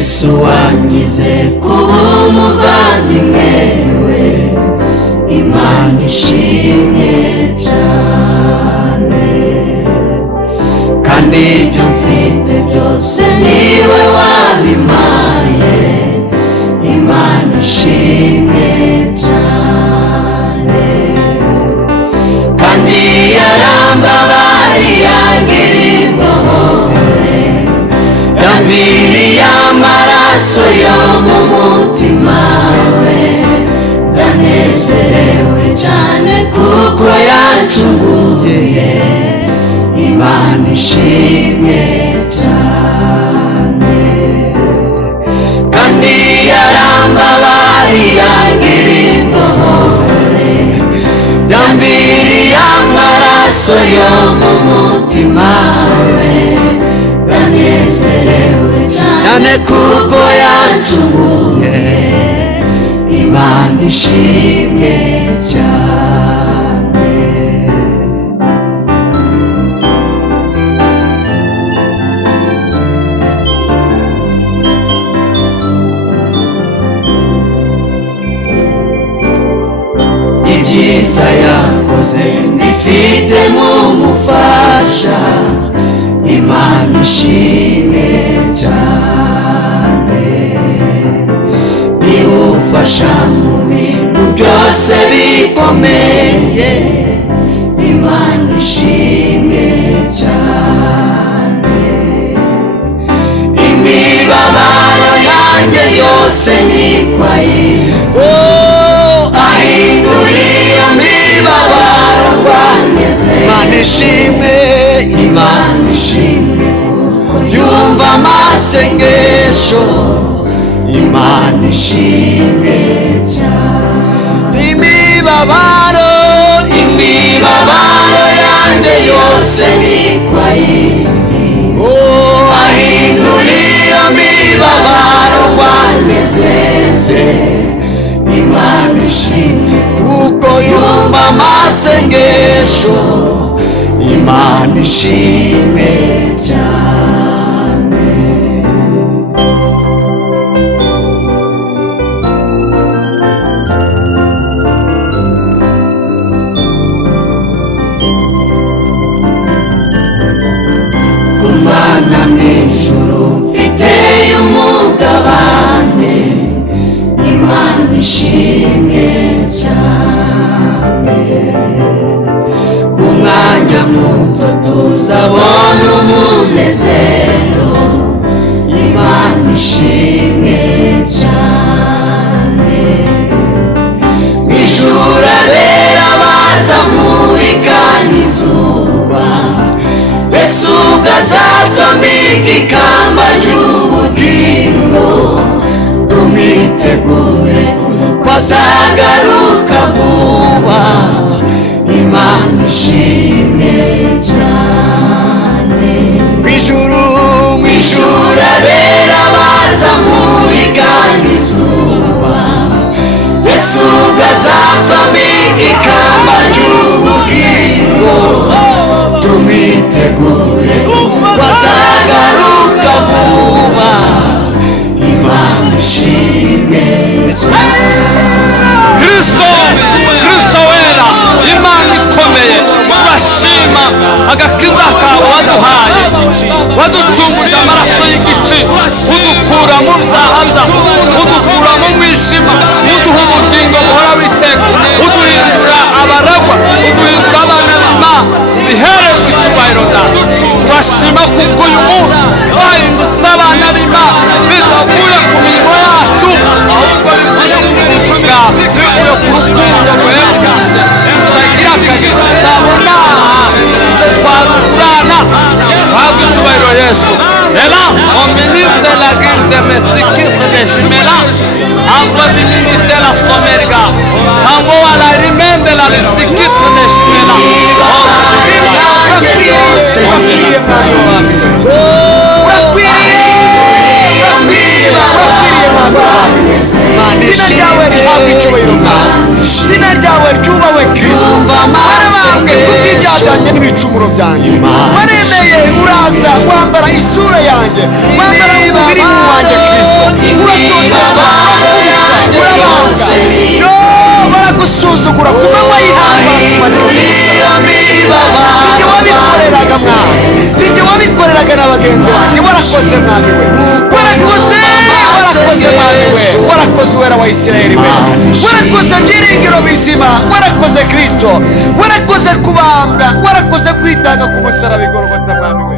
Yesu wangize kuba umuvandimwe we, Imana ishimye cyane. Kandi ibyo mfite byose niwe wabimpaye, Imana ishimye cyane. Kandi yarambabariye agira impuhwe, yamviriye amaraso yo mu mutima we. Ndanezerewe cyane kuko yancunguye, Imana ishimye cyane. Kandi yarambabariye agira impuhwe, yamviriye amaraso yo mu mutima we. Ndanezerewe cyane kuko yancunguye, Imana ishimye cyane. Ibyiza yakoze mbifite mu mufasha, Imana ishimye cyane. Niwufasha mu bintu byose bikomeye, Imana ishimye cyane. Imibabaro yanjye yose niko ayizi, ahindura iyo mibabaro rwanyeze. Imana ishimwe, Imana ishimwe kuko yumva amasengesho, Imana ishimwe cyane. Imibabaro yanjye yose niko ayizi, ahindura iyo mibabaro rwanezeze. Imana ishimwe kuko yumva amasengesho, Imana ishimwe cyane. Kumana mw'ijuru mfiteyo umugabane, Imana ishimwe cyane. Mu mwanya muto tuzabona umunezero, Imana ishimwe cyane. Mw'ijuru abera bazamurika n'izuba, Yesu ubwo azatwambika ikamba ry'ubugingo. Tumwitegure ko azagaruka vuba, Imana ishimwe cyane. Mw'ijuru abera bazamurika n'izuba, Yesu ubwo azatwambika ikamba ry'ubugingo. Tumwitegure ko azagaruka vuba, Imana ishimwe cyane. Kristo wera, Imana ikomeye, turashima agakiza kawe waduhaye, waducunguje amaraso y'igiciro, udukura mu byaha byacu, udukura mu mwijima, uduha ubugingo buhora witeka, uduhindura abaragwa, uduhindura abana b'Imana. Bihereye ku cyubahiro bwawe, turashima kuko uyu munsi wahindutse abana b'Imana, bidavuye ku mirimo yacu, ahubwo bivuye ku buntu bwawe, bivuye ku rukundo ruhebuje rutagira akagero tutabona icyo twarugurana. Habwa icyubahiro Yesu. Ela on ministre la guerre de mestikis de shimela, ango diminite la somerga, ango ala rimende la sikit de shimela. Zina ryawe ryubahwe Kristo, warabambwe kubw'ibyatanjye n'ibicumuro byanjye, waremeye uraza wambara isura yanjye, wambara umubiri wanjye Kristo. ukadukura ku manywa y'intambara nijye wabikoreraga mwami nijye wabikoreraga na bagenzi banjye warakoze mwami we warakoze mwami we warakoze uwera wa Isirayeli we warakoze byiringiro bizima warakoze Kristo warakoze kubambwa warakoze kwitanga ku musaraba i Golgotha mwami we